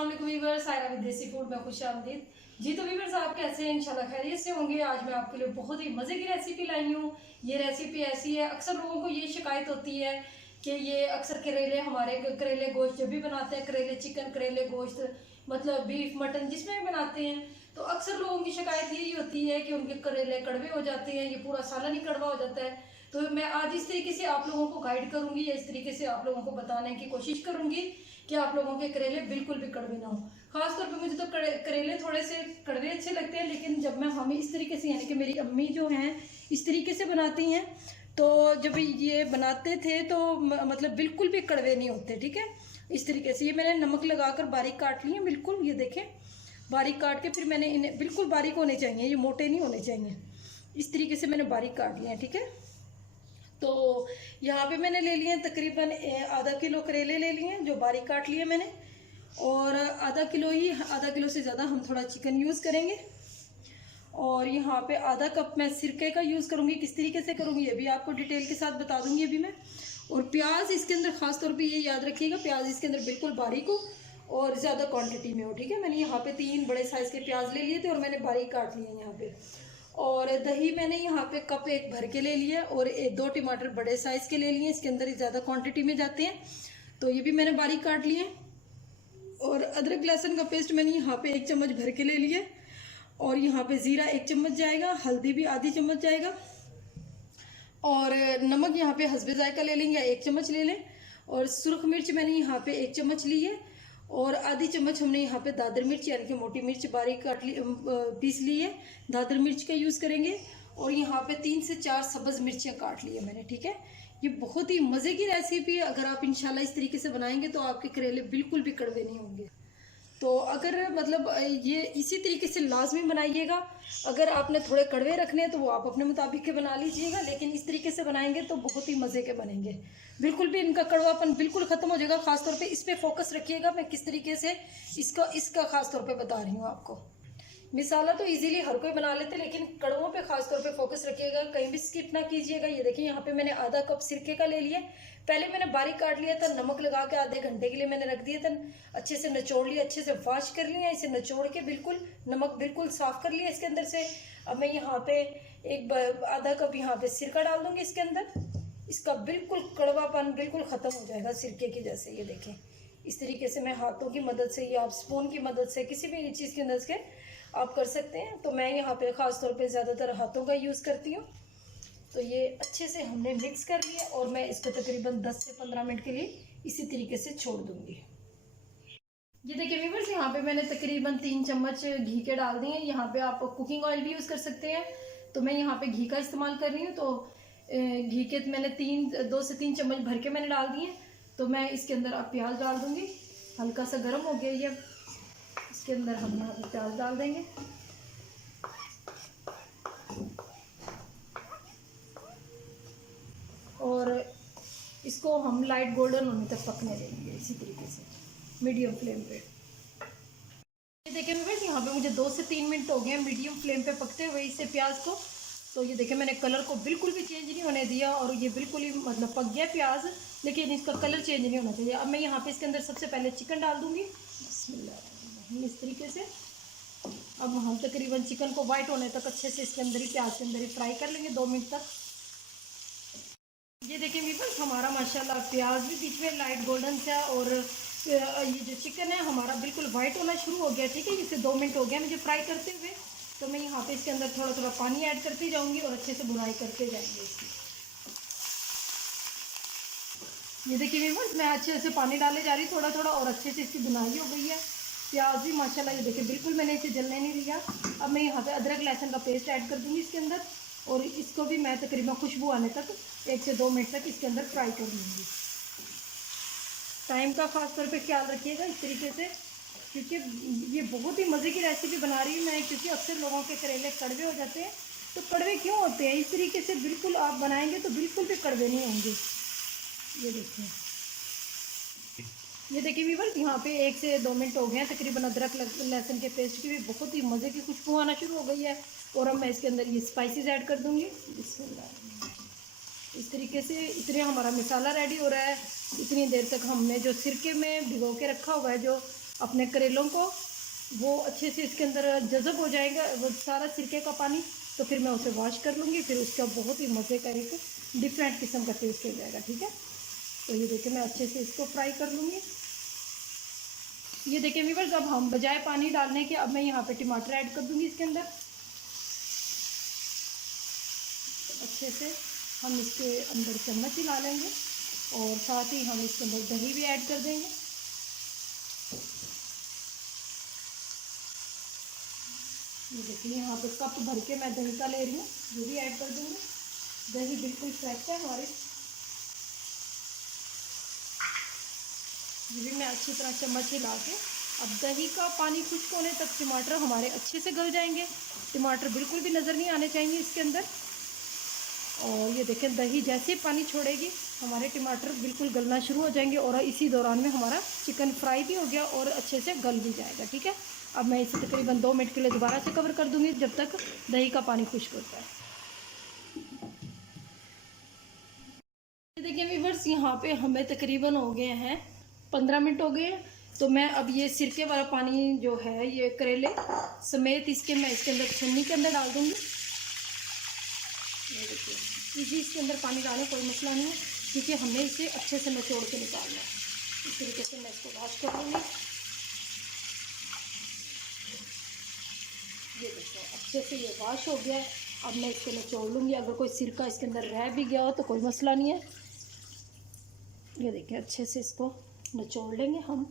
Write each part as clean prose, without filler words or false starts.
अस्सलाम वालेकुम viewers, Saira with देसी फूड में खुश आमदीद। जी तो व्यूअर्स, आप कैसे हैं? इंशाल्लाह खैरियत से होंगे। आज मैं आपके लिए बहुत ही मज़े की रेसिपी लाई हूँ। ये रेसिपी ऐसी है, अक्सर लोगों को ये शिकायत होती है कि ये अक्सर करेले, हमारे करेले गोश्त जब भी बनाते हैं, करेले चिकन, करेले गोश्त मतलब बीफ मटन जिसमें भी बनाते हैं, तो अक्सर लोगों की शिकायत यही होती है कि उनके करेले कड़वे हो जाते हैं, ये पूरा सालन ही कड़वा हो जाता है। तो मैं आज इस तरीके से आप लोगों को गाइड करूंगी, या इस तरीके से आप लोगों को बताने की कोशिश करूंगी कि आप लोगों के करेले बिल्कुल भी कड़वे ना हो। खासतौर पे मुझे तो करेले थोड़े से कड़वे अच्छे लगते हैं, लेकिन जब मैं हम इस तरीके से, यानी कि मेरी अम्मी जो हैं इस तरीके से बनाती हैं, तो जब ये बनाते थे तो मतलब बिल्कुल भी कड़वे नहीं होते। ठीक है, इस तरीके से ये मैंने नमक लगाकर बारीक काट लिए बिल्कुल, ये देखें बारीक काट के फिर मैंने इन्हें बिल्कुल बारीक होने चाहिए, ये मोटे नहीं होने चाहिए। इस तरीके से मैंने बारीक काट लिए हैं। ठीक है, तो यहाँ पे मैंने ले लिए तकरीबन आधा किलो करेले ले लिए हैं जो बारीक काट लिए मैंने, और आधा किलो से ज़्यादा हम थोड़ा चिकन यूज़ करेंगे। और यहाँ पे आधा कप मैं सिरके का यूज़ करूँगी। किस तरीके से करूँगी ये भी आपको डिटेल के साथ बता दूँगी अभी मैं। और प्याज इसके अंदर ख़ास तौर पे ये याद रखिएगा, प्याज इसके अंदर बिल्कुल बारीक हो और ज़्यादा क्वांटिटी में हो। ठीक है, मैंने यहाँ पे 3 बड़े साइज़ के प्याज ले लिए थे और मैंने बारीक काट लिए यहाँ पे। और दही मैंने यहाँ पे कप 1 भर के ले लिया, और 2 टमाटर बड़े साइज़ के ले लिए, इसके अंदर ही ज़्यादा क्वांटिटी में जाते हैं, तो ये भी मैंने बारीक काट लिए। और अदरक लहसुन का पेस्ट मैंने यहाँ पे 1 चम्मच भर के ले लिया, और यहाँ पे ज़ीरा 1 चम्मच जाएगा, हल्दी भी आधी चम्मच जाएगा, और नमक यहाँ पे हस्बे जायका ले लेंगे या 1 चम्मच ले लें। और सुरख मिर्च मैंने यहाँ पे 1 चम्मच ली है, और आधी चम्मच हमने यहाँ पे दादर मिर्च यानी कि मोटी मिर्च बारीक काट ली, पीस ली है, दादर मिर्च का यूज़ करेंगे। और यहाँ पे 3 से 4 सब्ज़ मिर्चियाँ काट ली है मैंने। ठीक है, ये बहुत ही मज़े की रेसिपी है। अगर आप इंशाल्लाह इस तरीके से बनाएंगे तो आपके करेले बिल्कुल भी कड़वे नहीं होंगे। तो अगर मतलब ये इसी तरीके से लाजमी बनाइएगा। अगर आपने थोड़े कड़वे रखने हैं तो वो आप अपने मुताबिक के बना लीजिएगा, लेकिन इस तरीके से बनाएंगे तो बहुत ही मज़े के बनेंगे। बिल्कुल भी इनका कड़वापन बिल्कुल ख़त्म हो जाएगा। ख़ास तौर पे इस पे फोकस रखिएगा, मैं किस तरीके से इसका ख़ास तौर पे बता रही हूँ आपको। मिसाला तो इजीली हर कोई बना लेते, लेकिन कड़वों पे खास तौर पे फोकस रखिएगा, कहीं भी स्किप ना कीजिएगा। ये देखिए यहाँ पे मैंने आधा कप सिरके का ले लिया, पहले मैंने बारीक काट लिया था, नमक लगा के आधे घंटे के लिए मैंने रख दिया था, अच्छे से निचोड़ लिया, अच्छे से वॉश कर लिया, इसे निचोड़ के बिल्कुल नमक बिल्कुल साफ कर लिया इसके अंदर से। अब मैं यहाँ पे आधा कप यहाँ पे सिरका डाल दूंगी इसके अंदर। इसका बिल्कुल कड़वापन बिल्कुल ख़त्म हो जाएगा सिरके की जैसे। ये देखें इस तरीके से मैं हाथों की मदद से या आप स्पून की मदद से किसी भी चीज़ की मदद से आप कर सकते हैं। तो मैं यहाँ पे ख़ास तौर पे ज़्यादातर हाथों का यूज़ करती हूँ। तो ये अच्छे से हमने मिक्स कर लिया, और मैं इसको तकरीबन 10 से 15 मिनट के लिए इसी तरीके से छोड़ दूँगी। ये देखिए व्यूअर्स, यहाँ पे मैंने तकरीबन 3 चम्मच घी के डाल दिए हैं। यहाँ पे आप कुकिंग ऑयल भी यूज़ कर सकते हैं, तो मैं यहाँ पे घी का इस्तेमाल कर रही हूँ। तो घी के मैंने 2 से 3 चम्मच भर के मैंने डाल दिए। तो मैं इसके अंदर अब प्याज डाल दूँगी। हल्का सा गर्म हो गया ये, इसके अंदर हम यहाँ पे प्याज डाल देंगे। और इसको हम लाइट गोल्डन होने तक पकने देंगे इसी तरीके से मीडियम फ्लेम पे। ये देखिए व्यूअर्स, यहाँ पे मुझे 2 से 3 मिनट हो गए मीडियम फ्लेम पे पकते हुए इससे प्याज को। तो ये देखिए मैंने कलर को बिल्कुल भी चेंज नहीं होने दिया, और ये बिल्कुल ही मतलब पक गया प्याज, लेकिन इसका कलर चेंज नहीं होना चाहिए। अब मैं यहाँ पे इसके अंदर सबसे पहले चिकन डाल दूँगी इस तरीके से। अब हम तकरीबन चिकन को वाइट होने तक अच्छे से इसके अंदर ही प्याज के अंदर ही फ्राई कर लेंगे 2 मिनट तक। ये देखिए व्यूअर्स, हमारा माशाल्लाह प्याज भी बीच में लाइट गोल्डन था, और ये जो चिकन है हमारा बिल्कुल वाइट होना शुरू हो गया। ठीक है, इसे 2 मिनट हो गया मुझे फ्राई करते हुए। तो मैं यहाँ पे इसके अंदर थोड़ा थोड़ा पानी ऐड करती जाऊँगी और अच्छे से बुनाई करते जाएंगे इसकी। ये देखिए व्यूअर्स, मैं अच्छे से पानी डाले जा रही थोड़ा थोड़ा, और अच्छे से इसकी बुनाई हो गई है। प्याज भी माशाल्लाह ये देखिए बिल्कुल मैंने इसे जलने नहीं दिया। अब मैं यहाँ पे अदरक लहसुन का पेस्ट ऐड कर दूँगी इसके अंदर, और इसको भी मैं तकरीबन खुशबू आने तक 1 से 2 मिनट तक इसके अंदर फ्राई कर लूँगी। टाइम का खास तौर पे ख्याल रखिएगा इस तरीके से, क्योंकि ये बहुत ही मज़े की रेसिपी बना रही हूँ मैं, क्योंकि अक्सर लोगों के करेले कड़वे हो जाते हैं। तो कड़वे क्यों होते हैं? इस तरीके से बिल्कुल आप बनाएंगे तो बिल्कुल भी कड़वे नहीं होंगे। ये देखिए व्यूअर्स, यहाँ पे 1 से 2 मिनट हो गए हैं तकरीबन। अदरक लहसुन के पेस्ट की भी बहुत ही मज़े की खुशबू आना शुरू हो गई है, और अब मैं इसके अंदर ये स्पाइसेस ऐड कर दूँगी। इस तरीके से इतने हमारा मसाला रेडी हो रहा है। इतनी देर तक हमने जो सिरके में भिगो के रखा हुआ है जो अपने करेलों को, वो अच्छे से इसके अंदर जज़ब हो जाएगा वो सारा सिरके का पानी। तो फिर मैं उसे वॉश कर लूँगी, फिर उसका बहुत ही मज़े का एक डिफरेंट किस्म का टेस्ट हो जाएगा। ठीक है, तो ये देखिए मैं अच्छे से इसको फ्राई कर लूँगी। ये देखिए व्यूअर्स, अब हम बजाय पानी डालने के अब मैं यहाँ पे टमाटर ऐड कर दूँगी इसके अंदर। अच्छे से हम इसके अंदर चम्मच हिला लेंगे और साथ ही हम इसके अंदर दही भी ऐड कर देंगे। ये देखिए यहाँ पे कप भर के मैं दही का ले रही हूँ, वो भी ऐड कर दूँगी। दही बिल्कुल फ्रेश है हमारी। ये भी मैं अच्छी तरह चम्मच हिला के, अब दही का पानी खुश्क होने तक टमाटर हमारे अच्छे से गल जाएंगे। टमाटर बिल्कुल भी नज़र नहीं आने चाहिए इसके अंदर। और ये देखें दही जैसे पानी छोड़ेगी हमारे टमाटर बिल्कुल गलना शुरू हो जाएंगे और इसी दौरान में हमारा चिकन फ्राई भी हो गया और अच्छे से गल भी जाएगा। ठीक है, अब मैं इसे तकरीबन 2 मिनट के लिए दोबारा से कवर कर दूँगी जब तक दही का पानी खुश्क होता है। देखिए व्यूअर्स, यहाँ पे हमें तकरीबन हो गए हैं 15 मिनट हो गए। तो मैं अब ये सिरके वाला पानी जो है ये करेले समेत इसके मैं इसके अंदर छन्नी के अंदर डाल दूँगी। ये देखिए इसी इसके अंदर पानी डालें, कोई मसला नहीं है, क्योंकि हमने इसे अच्छे से निचोड़ के निकालना है। इस तरीके से मैं इसको वॉश कर लूँगी। ये देखो अच्छे से ये वॉश हो गया है। अब मैं इसको निचोड़ लूँगी। अगर कोई सिरका इसके अंदर रह भी गया हो तो कोई मसला नहीं है। ये देखिए अच्छे से इसको निचोड़ लेंगे हम।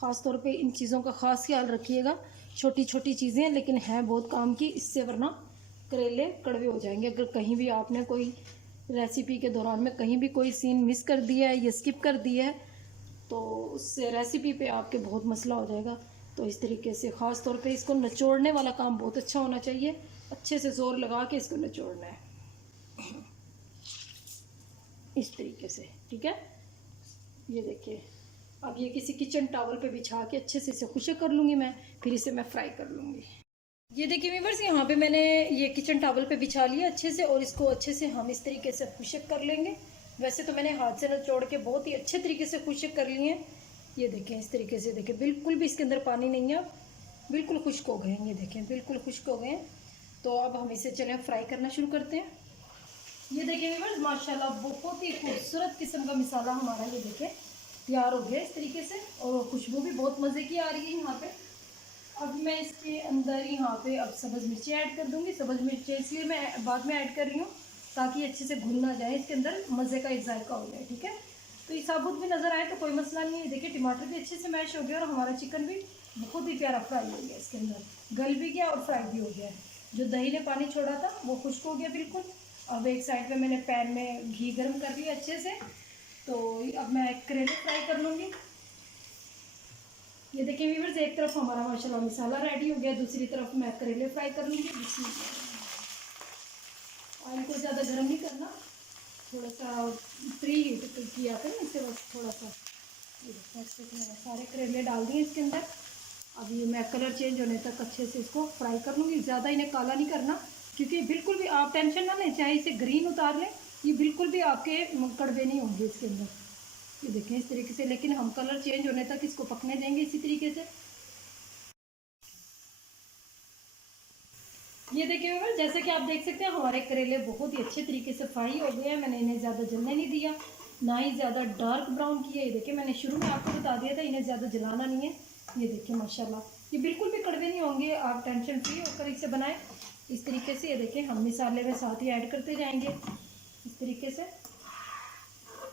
ख़ास तौर पे इन चीज़ों का ख़ास ख्याल रखिएगा। छोटी छोटी चीज़ें लेकिन हैं बहुत काम की, इससे वरना करेले कड़वे हो जाएंगे। अगर कहीं भी आपने कोई रेसिपी के दौरान में कहीं भी कोई सीन मिस कर दिया है या स्किप कर दिया है तो उससे रेसिपी पे आपके बहुत मसला हो जाएगा। तो इस तरीके से ख़ास तौर पे इसको निचोड़ने वाला काम बहुत अच्छा होना चाहिए। अच्छे से ज़ोर लगा के इसको निचोड़ना है इस तरीके से। ठीक है, ये देखिए अब ये किसी किचन टॉवल पे बिछा के अच्छे से इसे खुश्क कर लूँगी मैं, फिर इसे मैं फ्राई कर लूँगी। ये देखिए व्यूअर्स, यहाँ पे मैंने ये किचन टॉवल पे बिछा लिया अच्छे से और इसको अच्छे से हम इस तरीके से खुश्क कर लेंगे। वैसे तो मैंने हाथ से निचोड़ के बहुत ही अच्छे तरीके से खुश्क कर लिए हैं। ये देखें इस तरीके से, देखें बिल्कुल भी इसके अंदर पानी नहीं है, बिल्कुल खुश्क हो गए हैं। ये देखें बिल्कुल खुश्क हो गए हैं। तो अब हम इसे चलें फ्राई करना शुरू करते हैं। ये देखिए व्यूअर्स, माशाल्लाह बहुत ही खूबसूरत किस्म का मसाला हमारा ये देखें तैयार हो गया इस तरीके से और खुशबू भी बहुत मज़े की आ रही है यहाँ पे। अब मैं इसके अंदर यहाँ पे अब सब्ज़ मिर्ची ऐड कर दूँगी। सब्ज़ मिर्ची इसलिए मैं बाद में ऐड कर रही हूँ ताकि अच्छे से घुल ना जाए, इसके अंदर मज़े का एक जायका हो जाए। ठीक है, तो ये साबुत भी नज़र आए तो कोई मसला नहीं है। देखिए टमाटर भी अच्छे से मैश हो गया और हमारा चिकन भी बहुत ही प्यारा फ्राई हो गया, इसके अंदर गल भी गया और फ्राई भी हो गया। जो दही ने पानी छोड़ा था वो खुश्क हो गया बिल्कुल। अब एक साइड पे मैंने पैन में घी गर्म कर लिया अच्छे से, तो अब मैं करेले फ्राई कर लूँगी। ये देखिए व्यूअर्स, एक तरफ हमारा माशाल्लाह मसाला रेडी हो गया, दूसरी तरफ मैं करेले फ्राई कर लूँगी। ऑयल को ज़्यादा गर्म नहीं करना, थोड़ा सा प्री हीट किया करें इससे बस थोड़ा सा। अच्छे से मैंने सारे करेले डाल दिए इसके अंदर। अब ये मैं कलर चेंज होने तक अच्छे से इसको फ्राई कर लूँगी। ज़्यादा इन्हें काला नहीं करना, क्योंकि बिल्कुल भी आप टेंशन ना लें, चाहे इसे ग्रीन उतार लें, ये बिल्कुल भी आपके कड़वे नहीं होंगे इसके अंदर। ये देखें इस तरीके से, लेकिन हम कलर चेंज होने तक इसको पकने देंगे इसी तरीके से। ये देखिए जैसे कि आप देख सकते हैं हमारे करेले बहुत ही अच्छे तरीके से फ्राई हो गए हैं। मैंने इन्हें ज़्यादा जलने नहीं दिया, ना ही ज़्यादा डार्क ब्राउन किया। ये देखिए मैंने शुरू में आपको बता दिया था इन्हें ज़्यादा जलाना नहीं है। ये देखिए माशाल्लाह ये बिल्कुल भी कड़वे नहीं होंगे, आप टेंशन फ्री होकर इसे बनाएं इस तरीके से। ये देखिए हम मसाले में साथ ही ऐड करते जाएंगे इस तरीके से।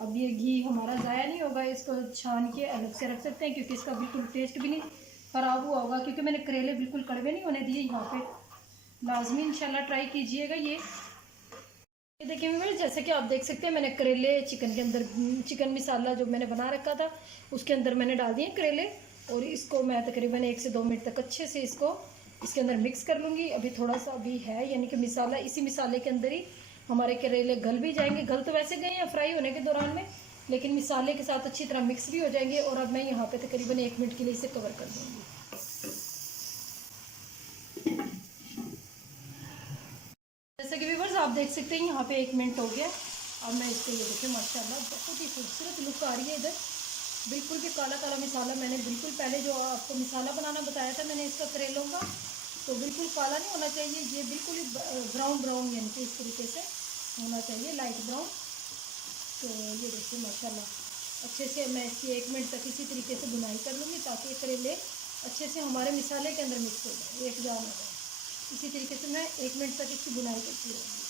अब ये घी हमारा ज़ाया नहीं होगा, इसको छान के अलग से रख सकते हैं, क्योंकि इसका बिल्कुल टेस्ट भी नहीं ख़राब हुआ होगा, क्योंकि मैंने करेले बिल्कुल कड़वे नहीं होने दिए यहाँ पे। लाजमी इंशाल्लाह ट्राई कीजिएगा ये देखिए व्यूअर्स, जैसे कि आप देख सकते हैं मैंने करेले चिकन के अंदर, चिकन मसाला जो मैंने बना रखा था उसके अंदर मैंने डाल दिए करेले और इसको मैं तकरीबन 1 से 2 मिनट तक अच्छे से इसको इसके अंदर मिक्स कर लूँगी। अभी थोड़ा सा अभी है, यानी कि मसाला, इसी मसाले के अंदर ही हमारे करेले गल भी जाएंगे। गल तो वैसे गए हैं फ्राई होने के दौरान में, लेकिन मसाले के साथ अच्छी तरह मिक्स भी हो जाएंगे। और अब मैं यहाँ पे तकरीबन 1 मिनट के लिए इसे कवर कर दूँगी। जैसे कि व्यूअर्स आप देख सकते हैं यहाँ पे 1 मिनट हो गया। अब मैं इसको ये देखिए माशाल्लाह बहुत ही खूबसूरत लुक आ रही है इधर। बिल्कुल भी काला काला मसाला, मैंने बिल्कुल पहले जो आपको मसाला बनाना बताया था मैंने इसका करेलों का, तो बिल्कुल काला नहीं होना चाहिए, ये बिल्कुल ही ब्राउन ब्राउन यानी कि इस तरीके से होना चाहिए, लाइट ब्राउन। तो ये देखिए माशाल्लाह अच्छे से मैं इसकी 1 मिनट तक इसी तरीके से बुनाई कर लूँगी, ताकि करेले अच्छे से हमारे मसाले के अंदर मिक्स हो जाए, एक जान हो जाए। इसी तरीके से मैं 1 मिनट तक इसकी बुनाई करती रहूँगी।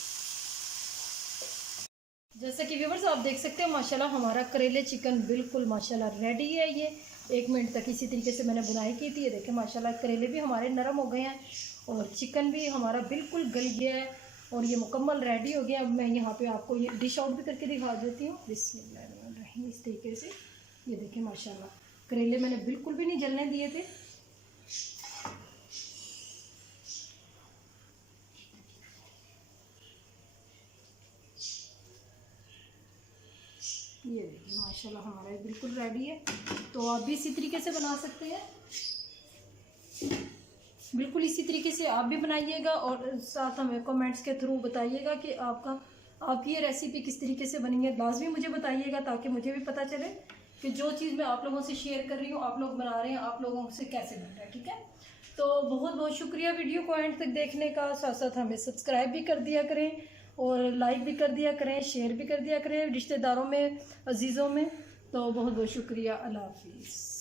जैसा कि व्यूवर्स आप देख सकते हो माशाल्लाह हमारा करेले चिकन बिल्कुल माशाल्लाह रेडी है। ये 1 मिनट तक इसी तरीके से मैंने बुनाई की थी। ये देखें माशाल्लाह करेले भी हमारे नरम हो गए हैं और चिकन भी हमारा बिल्कुल गल गया है और ये मुकम्मल रेडी हो गया। अब मैं यहाँ पे आपको ये डिश आउट भी करके दिखा देती हूँ। बिस्मिल्लाहिर्रहमानिर्रहीम। इस तरीके से ये देखें माशाल्लाह करेले मैंने बिल्कुल भी नहीं जलने दिए थे। ये देखिए माशाल्लाह हमारा ये बिल्कुल रेडी है। तो आप भी इसी तरीके से बना सकते हैं, बिल्कुल इसी तरीके से आप भी बनाइएगा और साथ हमें कमेंट्स के थ्रू बताइएगा कि आपकी ये रेसिपी किस तरीके से बनी है। लाजमी मुझे बताइएगा ताकि मुझे भी पता चले कि जो चीज़ मैं आप लोगों से शेयर कर रही हूँ, आप लोग बना रहे हैं, आप लोगों से कैसे बन रहा है। ठीक है, तो बहुत बहुत शुक्रिया वीडियो को एंड तक देखने का। साथ साथ हमें सब्सक्राइब भी कर दिया करें और लाइक भी कर दिया करें, शेयर भी कर दिया करें रिश्तेदारों में, अजीज़ों में। तो बहुत बहुत शुक्रिया। अल्लाह हाफिज़।